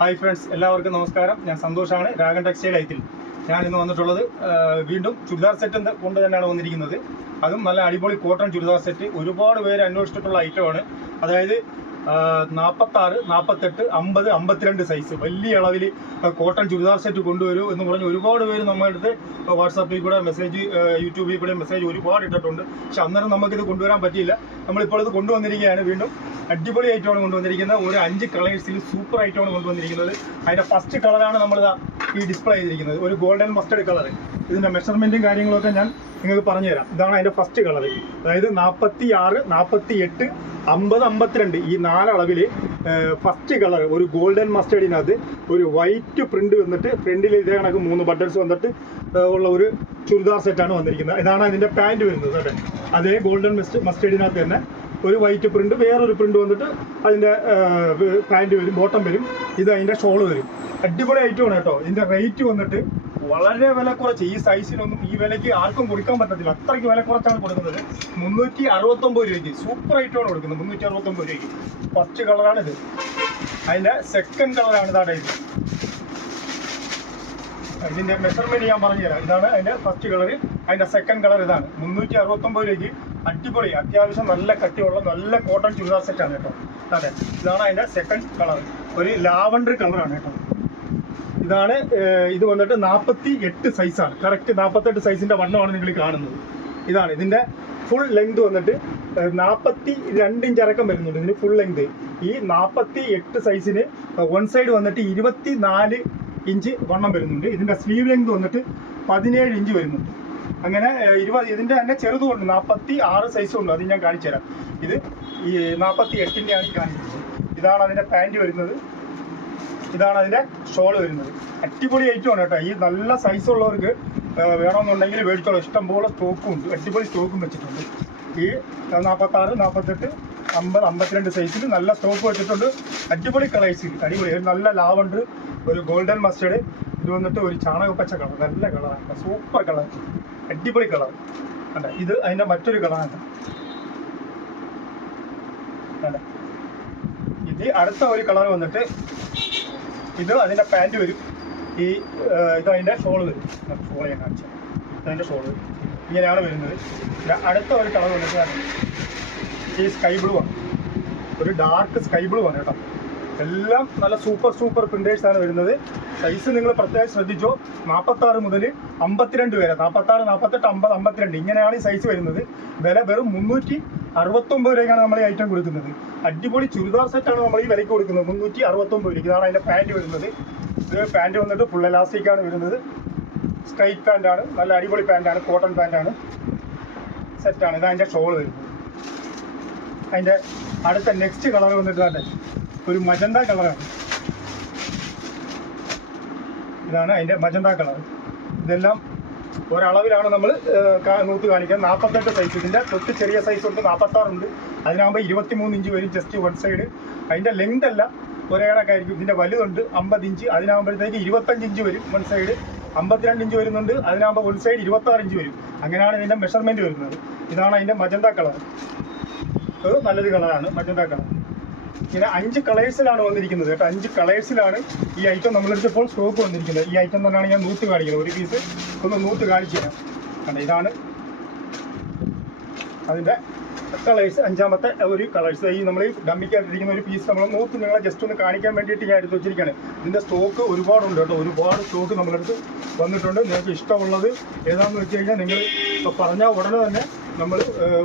Hi friends എല്ലാവർക്കും നമസ്കാരം. ഞാൻ സന്തോഷാണ്. രാഗൻ ടെക്സ്റ്റൈൽ ഐത്തിൽ ഞാൻ ഇന്ന് വന്നിട്ടുള്ളത് വീണ്ടും ചുരിദാർ സെറ്റ് കൊണ്ട് തന്നെയാണ് വന്നിരിക്കുന്നത്. അതും നല്ല അടിപൊളി കോട്ടൺ ചുരിദാർ സെറ്റ് ഒരുപാട് പേര് അന്വേഷിച്ചിട്ടുള്ള ഐറ്റമാണ് അതായത് നാൽപ്പത്താറ് നാൽപ്പത്തെട്ട് അമ്പത് അമ്പത്തിരണ്ട് സൈസ് വലിയ അളവിൽ കോട്ടൺ ചുരിദാർ സെറ്റ് കൊണ്ടുവരൂ എന്ന് പറഞ്ഞ് ഒരുപാട് പേര് നമ്മുടെ അടുത്ത് വാട്സാപ്പിൽ കൂടെ മെസ്സേജ് യൂട്യൂബിൽ കൂടെ മെസ്സേജ് ഒരുപാട് ഇട്ടിട്ടുണ്ട്. പക്ഷെ അന്നേരം നമുക്കിത് കൊണ്ടുവരാൻ പറ്റിയില്ല. നമ്മളിപ്പോൾ ഇത് കൊണ്ടുവന്നിരിക്കുകയാണ് വീണ്ടും. അടിപൊളി ഐറ്റമാണ് കൊണ്ടുവന്നിരിക്കുന്നത്. ഒരു അഞ്ച് കളേഴ്സിൽ സൂപ്പർ ഐറ്റമാണ് കൊണ്ടുവന്നിരിക്കുന്നത്. അതിന്റെ ഫസ്റ്റ് കളറാണ് നമ്മൾ ഈ ഡിസ്പ്ലേ ചെയ്തിരിക്കുന്നത്. ഒരു ഗോൾഡൻ മസ്റ്റേഡ് കളർ ഇതിന്റെ മെഷർമെന്റും കാര്യങ്ങളൊക്കെ ഞാൻ നിങ്ങൾക്ക് പറഞ്ഞുതരാം. ഇതാണ് അതിന്റെ ഫസ്റ്റ് കളർ അതായത് നാൽപ്പത്തി ആറ് നാൽപ്പത്തി എട്ട് അമ്പത് അമ്പത്തിരണ്ട് ഈ നാലളവിൽ ഫസ്റ്റ് കളർ ഒരു ഗോൾഡൻ മസ്റ്റേഡിനകത്ത് ഒരു വൈറ്റ് പ്രിന്റ് വന്നിട്ട് ഫ്രണ്ടിൽ ഇതേ കണക്ക് മൂന്ന് ബട്ടൺസ് വന്നിട്ട് ഉള്ള ഒരു ചുരിദാർ സെറ്റാണ് വന്നിരിക്കുന്നത്. ഇതാണ് അതിന്റെ പാന്റ് വരുന്നത് കേട്ടോ. അതേ ഗോൾഡൻ മസ്റ്റേഡിനകത്ത് തന്നെ. ഒരു വൈറ്റ് പ്രിന്റ് വേറൊരു പ്രിന്റ് വന്നിട്ട് അതിന്റെ പാന്റ് വരും ബോട്ടം വരും. ഇത് അതിന്റെ ഷോൾ വരും. അടിപൊളി ഐറ്റം ആണ് കേട്ടോ. ഇതിന്റെ റേറ്റ് വന്നിട്ട് വളരെ വില കുറച്ച്. ഈ സൈസിനൊന്നും ഈ വിലയ്ക്ക് ആർക്കും കൊടുക്കാൻ പറ്റത്തില്ല. അത്രയ്ക്ക് വില കുറച്ചാണ് കൊടുക്കുന്നത്. മുന്നൂറ്റി അറുപത്തൊമ്പത് രൂപയ്ക്ക് സൂപ്പർ ഐറ്റമാണ് കൊടുക്കുന്നത്. മുന്നൂറ്റി അറുപത്തൊമ്പത് രൂപയ്ക്ക് ഫസ്റ്റ് കളറാണ് ഇത്. അതിന്റെ സെക്കൻഡ് കളറാണ് ഇതാണ് ഇത്. ഇതിന്റെ മെഷർമെന്റ് ഞാൻ പറഞ്ഞുതരാം. ഇതാണ് അതിന്റെ ഫസ്റ്റ് കളർ അതിന്റെ സെക്കൻഡ് കളർ ഇതാണ്. മുന്നൂറ്റി അറുപത്തൊമ്പത് രൂപയ്ക്ക് അടിപൊളി. അത്യാവശ്യം നല്ല കട്ടിയുള്ള നല്ല കോട്ടൺ ചുരിദാർ സെറ്റ് ആണ് കേട്ടോ. അതെ ഇതാണ് അതിന്റെ സെക്കൻഡ് കളർ ഒരു ലാവണ്ടർ കളറാണ് കേട്ടോ. ഇതാണ് ഇത് വന്നിട്ട് നാൽപ്പത്തി എട്ട് സൈസാണ് കറക്റ്റ് നാൽപ്പത്തെട്ട് സൈസിന്റെ വണ്ണമാണ് നിങ്ങൾ കാണുന്നത്. ഇതാണ് ഇതിന്റെ ഫുൾ ലെങ്ത് വന്നിട്ട് നാൽപ്പത്തി രണ്ട് ഇഞ്ച് അടക്കം വരുന്നുണ്ട് ഇതിന് ഫുൾ ലെങ്ത് ഈ നാൽപ്പത്തി എട്ട് സൈസിന് വൺ സൈഡ് വന്നിട്ട് ഇരുപത്തി നാല് ഇഞ്ച് വണ്ണം വരുന്നുണ്ട്. ഇതിന്റെ സ്ലീവ് ലെങ്ത് വന്നിട്ട് പതിനേഴ് ഇഞ്ച് വരുന്നുണ്ട്. അങ്ങനെ ഇരുപത് ഇതിന്റെ തന്നെ ചെറുതുകൊണ്ട് നാൽപ്പത്തി ആറ് സൈസും ഉണ്ട്. അത് ഞാൻ കാണിച്ചു തരാം ഇത് ഈ നാൽപ്പത്തി എട്ടിന്റെയാണ് ഈ കാണിക്കുന്നത്. ഇതാണ് അതിന്റെ പാന്റ് വരുന്നത്. ഇതാണ് അതിന്റെ ഷോൾ വരുന്നത്. അടിപൊളി ഐറ്റമാണ് കേട്ടോ. ഈ നല്ല സൈസ് ഉള്ളവർക്ക് ആ, വേണമെന്നുണ്ടെങ്കിൽ മേടിച്ചോളൂ. ഇഷ്ടംപോലെ സ്റ്റോക്കും ഉണ്ട്. അടിപൊളി സ്റ്റോക്കും വെച്ചിട്ടുണ്ട്. ഈ നാൽപ്പത്താറ് നാൽപ്പത്തെട്ട് അമ്പത് അമ്പത്തിരണ്ട് സൈസിൽ നല്ല സ്റ്റോക്ക് വെച്ചിട്ടുണ്ട്. അടിപൊളി കളേഴ്സിൽ അടിപൊളി. ഒരു നല്ല ലാവണ്ട്. ഒരു ഗോൾഡൻ മസ്റ്റേഡ് ഇത് വന്നിട്ട് ഒരു ചാണകപ്പച്ച കളർ നല്ല കളറാണ് സൂപ്പർ കളർ അടിപൊളി കളർ. അല്ല ഇത് അതിന്റെ മറ്റൊരു കളറാണ് അല്ല ഇത് അടുത്ത ഒരു കളർ വന്നിട്ട് ഇത് അതിന്റെ പാന്റ് വരും. ഈ ഇത് അതിന്റെ ഷോൾ വരും. ഷോൾ ഞാൻ കാണിച്ചു ഇതിന്റെ ഷോൾ ഇങ്ങനെയാണ് വരുന്നത്. അടുത്ത ഒരു കളർ വന്നിട്ട് ഈ സ്കൈ ബ്ലൂ ആണ്. ഒരു ഡാർക്ക് സ്കൈ ബ്ലൂ ആണ് കേട്ടോ. എല്ലാം നല്ല സൂപ്പർ സൂപ്പർ പ്രിന്റേഴ്സാണ് വരുന്നത്. സൈസ് നിങ്ങൾ പ്രത്യേകം ശ്രദ്ധിച്ചോ? നാൽപ്പത്താറ് മുതൽ അമ്പത്തിരണ്ട് വരെ. നാൽപ്പത്താറ് നാൽപ്പത്തെട്ട് അമ്പത് അമ്പത്തിരണ്ട്. ഇങ്ങനെയാണ് ഈ സൈസ് വരുന്നത്. വില വെറും മുന്നൂറ്റി അറുപത്തൊമ്പത് രൂപയ്ക്കാണ് നമ്മൾ ഈ ഐറ്റം കൊടുക്കുന്നത്. അടിപൊളി ചുരിദാർ സെറ്റാണ് നമ്മൾ ഈ വിലയ്ക്ക് കൊടുക്കുന്നത്. മുന്നൂറ്റി അറുപത്തൊമ്പത് രൂപയ്ക്ക്. ഇതാണ് അതിന്റെ പാന്റ് വരുന്നത്. ഇത് പാന്റ് വന്നിട്ട് ഫുൾ ആണ് വരുന്നത്. സ്ട്രൈറ്റ് പാന്റാണ് നല്ല അടിപൊളി പാന്റാണ് കോട്ടൺ പാന്റാണ് സെറ്റാണ് ഇത് അതിന്റെ ഷോൾ വരുന്നത്. അതിന്റെ അടുത്ത നെക്സ്റ്റ് കളർ വന്നിട്ട് തന്നെ ഒരു മജന്ത കളറാണ് ഇതാണ് അതിന്റെ മജന്ത കളർ. ഇതെല്ലാം ഒരളവിലാണ് നമ്മൾ നൂത്ത് കാണിക്കുന്നത്. നാൽപ്പത്തെട്ട് സൈസ് ഇതിന്റെ തൊട്ട് ചെറിയ സൈസ് ഉണ്ട് നാൽപ്പത്താറുണ്ട് അതിനാകുമ്പോൾ ഇരുപത്തി മൂന്ന് ഇഞ്ച് വരും ജസ്റ്റ് വൺ സൈഡ് അതിന്റെ ലെങ്ത് അല്ല ഒരേ കണക്കായിരിക്കും ഇതിന്റെ വലുതുണ്ട് അമ്പത് ഇഞ്ച് അതിനാകുമ്പോഴത്തേക്ക് ഇരുപത്തഞ്ച് ഇഞ്ച് വരും വൺ സൈഡ് അമ്പത്തിരണ്ട് ഇഞ്ച് വരുന്നുണ്ട്. അതിനാകുമ്പോൾ വൺ സൈഡ് ഇരുപത്താറ് ഇഞ്ച് വരും. അങ്ങനെയാണ് ഇതിന്റെ മെഷർമെന്റ് വരുന്നത്. ഇതാണ് അതിന്റെ മജന്ത കളർ. നല്ലൊരു കളറാണ് മജന്ത കളർ. ഇങ്ങനെ അഞ്ച് കളേഴ്സിലാണ് വന്നിരിക്കുന്നത്. കേട്ടോ അഞ്ച് കളേഴ്സിലാണ് ഈ ഐറ്റം നമ്മളെടുത്തപ്പോൾ സ്റ്റോക്ക് വന്നിരിക്കുന്നത്. ഈ ഐറ്റം തന്നെയാണ് ഞാൻ നൂത്ത് കാണിക്കുന്നത്. ഒരു പീസ് ഒന്ന് നൂത്ത് കാണിച്ചു തരാം. കണ്ടോ ഇതാണ് അതിന്റെ കളേഴ്സ്. അഞ്ചാമത്തെ ഒരു കളേഴ്സ്. ഈ നമ്മൾ ഡമ്മിക്കകത്തിരിക്കുന്ന ഒരു പീസ് നമ്മൾ നൂത്ത് നിങ്ങളെ ജസ്റ്റ് ഒന്ന് കാണിക്കാൻ വേണ്ടിയിട്ട് ഞാൻ എടുത്ത് വെച്ചിരിക്കുകയാണ്. ഇതിന്റെ സ്റ്റോക്ക് ഒരുപാടുണ്ട് കേട്ടോ. ഒരുപാട് സ്റ്റോക്ക് നമ്മളെടുത്ത് വന്നിട്ടുണ്ട്. നിങ്ങൾക്ക് ഇഷ്ടമുള്ളത് ഏതാണെന്ന് വെച്ച് കഴിഞ്ഞാൽ നിങ്ങൾ ഇപ്പോൾ ഉടനെ തന്നെ നമ്മൾ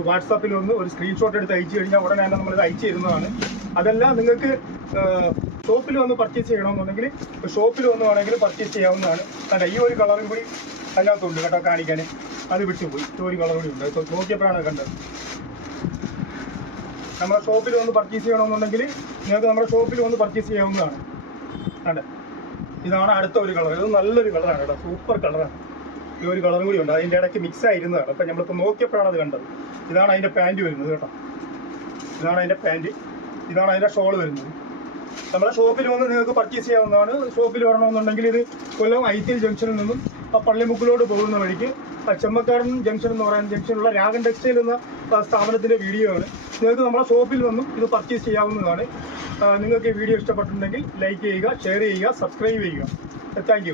വാട്സാപ്പിൽ ഒന്ന് ഒരു സ്ക്രീൻഷോട്ട് എടുത്ത് അയച്ചു കഴിഞ്ഞാൽ ഉടനെ തന്നെ നമ്മളിത് അയച്ചു തരുന്നതാണ്. അതല്ല നിങ്ങൾക്ക് ഷോപ്പിൽ വന്ന് പർച്ചേസ് ചെയ്യണമെന്നുണ്ടെങ്കിൽ ഷോപ്പിൽ വന്ന് വേണമെങ്കിൽ പർച്ചേസ് ചെയ്യാവുന്നതാണ്. അല്ല ഈ ഒരു കളറും കൂടി അതിനകത്തുണ്ട് കേട്ടോ കാണിക്കാൻ. അത് വിട്ടുപോയി. ഒരു കളർ കൂടി ഉണ്ട്. നോക്കിയപ്പോഴാണ് കണ്ടത്. നമ്മുടെ ഷോപ്പിൽ വന്ന് പർച്ചേസ് ചെയ്യണമെന്നുണ്ടെങ്കിൽ നിങ്ങൾക്ക് നമ്മുടെ ഷോപ്പിൽ വന്ന് പർച്ചേസ് ചെയ്യാവുന്നതാണ്. അതെ ഇതാണ് അടുത്ത ഒരു കളർ ഇത് നല്ലൊരു കളറാണ് കേട്ടോ. സൂപ്പർ കളറാണ് ഈ ഒരു കളറും കൂടി ഉണ്ട്. അതിന്റെ ഇടയ്ക്ക് മിക്സ് ആയിരുന്നതാണ്. അപ്പം നമ്മളിപ്പോൾ നോക്കിയപ്പോഴാണ് അത് കണ്ടത്. ഇതാണ് അതിന്റെ പാന്റ് വരുന്നത് കേട്ടോ. ഇതാണ് അതിന്റെ പാന്റ് ഇതാണ് അതിന്റെ ഷോൾ വരുന്നത്. നമ്മുടെ ഷോപ്പിൽ വന്ന് നിങ്ങൾക്ക് പർച്ചേസ് ചെയ്യാവുന്നതാണ്. ഷോപ്പിൽ വരണമെന്നുണ്ടെങ്കിൽ ഇത് കൊല്ലം ഐത്തിൽ ജംഗ്ഷനിൽ നിന്നും ആ പള്ളിമുക്കിലോട്ട് പോകുന്ന വഴിക്ക് ചെമ്മക്കാടൻ ജംഗ്ഷൻ എന്ന് പറയുന്ന ജംഗ്ഷനിലുള്ള രാഗൻ ടെക്സ്റ്റൈൽ എന്ന സ്ഥാപനത്തിന്റെ വീഡിയോ ആണ്. നിങ്ങൾക്ക് നമ്മുടെ ഷോപ്പിൽ വന്നും ഇത് പർച്ചേസ് ചെയ്യാവുന്നതാണ്. നിങ്ങൾക്ക് ഈ വീഡിയോ ഇഷ്ടപ്പെട്ടിട്ടുണ്ടെങ്കിൽ ലൈക്ക് ചെയ്യുക ഷെയർ ചെയ്യുക സബ്സ്ക്രൈബ് ചെയ്യുക. താങ്ക്